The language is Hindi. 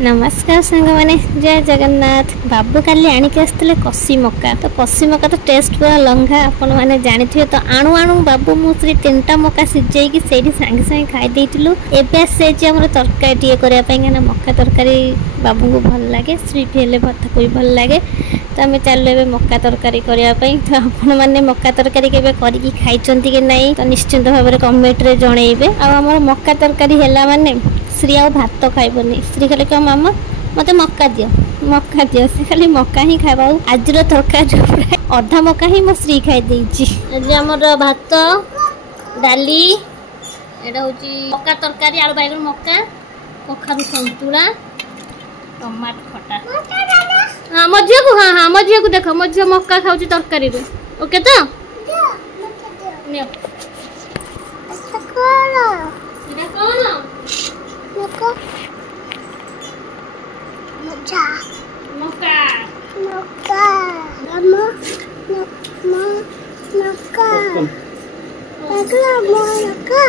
नमस्कार सांग मैंने जय जगन्नाथ। बाबू काली आणिक आसते कसी मका तो टेस्ट पूरा लंघा आपण मैंने जानी थे। तो आणु आणु बाबू मुझे 3टा मका सीझे से सांगे सांगे खाई देलु। एवं तरकारी करने मका तरकारी बाबू को भल लगे, स्वीट हेले भत्ता को भी भल लगे। तो आम चलो ए मका तरकारी करने। तो आपण मैंने मका तरकारी के खाई कि नहीं तो निश्चिंत भाव में कमेंट रे जनइबे। आम मका तरकारी है माने श्री आ भात खाइबनी। श्री खाली कह मामा मत मका दियो से खाली मका ही खाइबा। आज तरकारी अधा मका ही मो श्री खाई देछि। आज हमर भात डाली एटा होची मका तरकारी, आलू बैगन मका, कखारु संतुला, टमाटो खटा। हाँ मझिया को, हाँ मझिया को देख, मझिया मका खाउची तरकारी रे। ओके तो नियो इटा कोन मका मजा मका मका ममा मका मका मका